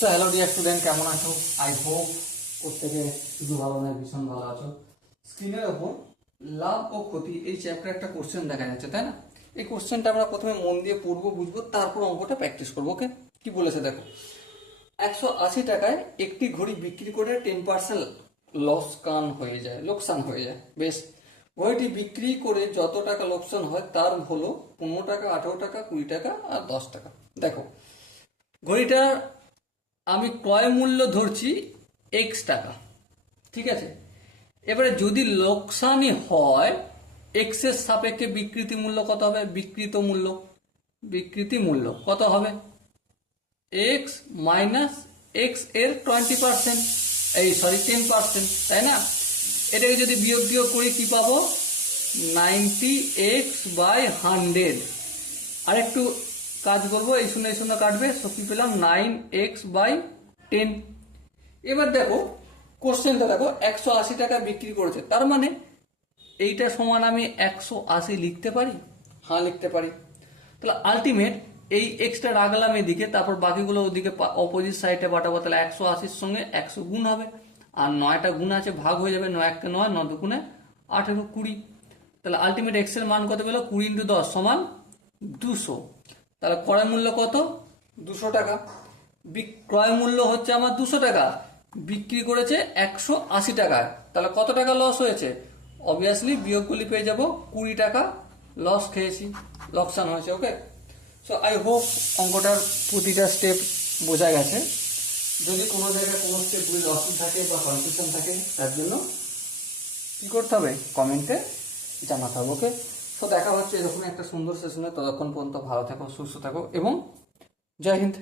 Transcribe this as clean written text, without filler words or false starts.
তো hello dear student, কেমন আছো? আই হোপ প্রত্যেকে শুধু ভালো নয়, ভীষণ ভালো আছো। স্ক্রিনের ওপর লাভ ও ক্ষতি এই চ্যাপ্টার একটা কোশ্চেন দেখা যাচ্ছে, তাই না? এই কোশ্চেনটা আমরা প্রথমে মন দিয়ে পড়বো, বুঝবো, তারপর অঙ্কটা প্র্যাকটিস করবো। ওকে, কি বলেছে দেখো। 180 টাকায় একটি ঘড়ি বিক্রি করে 10% লোকসান হয়ে যায়। বেশ, ঘড়িটি বিক্রি করে যত টাকা লোকসান হয় তার হলো 15 টাকা, 18 টাকা, 20 টাকা আর 10 টাকা। দেখো, ঘড়িটার আমি ক্রয় মূল্য ধরছি X টাকা, ঠিক আছে। এবারে যদি লোকসানই হয়, এক্স এর সাপেক্ষে বিকৃতি মূল্য কত হবে? বিকৃতি মূল্য কত হবে? এক্স মাইনাস এক্স এর 20%, 10%, তাই না? এটাকে যদি বিয়োগ করি কি পাবো? 90x/100। আর একটু কাজ করবো, এই শূন্য কাটবে, সো কি পেলাম? 9x/10। এবার দেখো কোশ্চেনটা দেখো, 180 টাকা বিক্রি করেছে, তার মানে এইটা সমান আমি 180 লিখতে পারি। হ্যাঁ, লিখতে পারি। তাহলে আলটিমেট এই এক্সটা রাখলাম এদিকে, তারপর বাকিগুলো ওদিকে অপোজিট সাইডে পাঠাবো। তাহলে 180-র সঙ্গে 100 গুণ হবে, আর 9টা গুণ আছে, ভাগ হয়ে যাবে। 9 1 9, 9 2 18, 20। তাহলে আলটিমেট এক্স এর মান কত পেলো? 20 × 10 সমান 200। তাহলে ক্রয় মূল্য কত? 200 টাকা। ক্রয় মূল্য হচ্ছে আমার 200 টাকা, বিক্রি করেছে 180 টাকায়। তাহলে কত টাকা লস হয়েছে? অবভিয়াসলি বিয়োগগুলি পেয়ে যাব, 20 টাকা লস খেয়েছি, লোকসান হয়েছে। ওকে, সো আই হোপ অঙ্কটার প্রতিটা স্টেপ বোঝা গেছে। যদি কোনো জায়গায় কোনো স্টেপ বুঝতে অসুবিধা থাকে বা কনফিউশন থাকে, তার জন্য কি করতে হবে? কমেন্টে জানাতে হবে। ওকে, সো দেখা হচ্ছে যখন একটা সুন্দর সেশনে। ততক্ষণ পর্যন্ত ভালো থাকো, সুস্থ থাকো এবং জয় হিন্দ।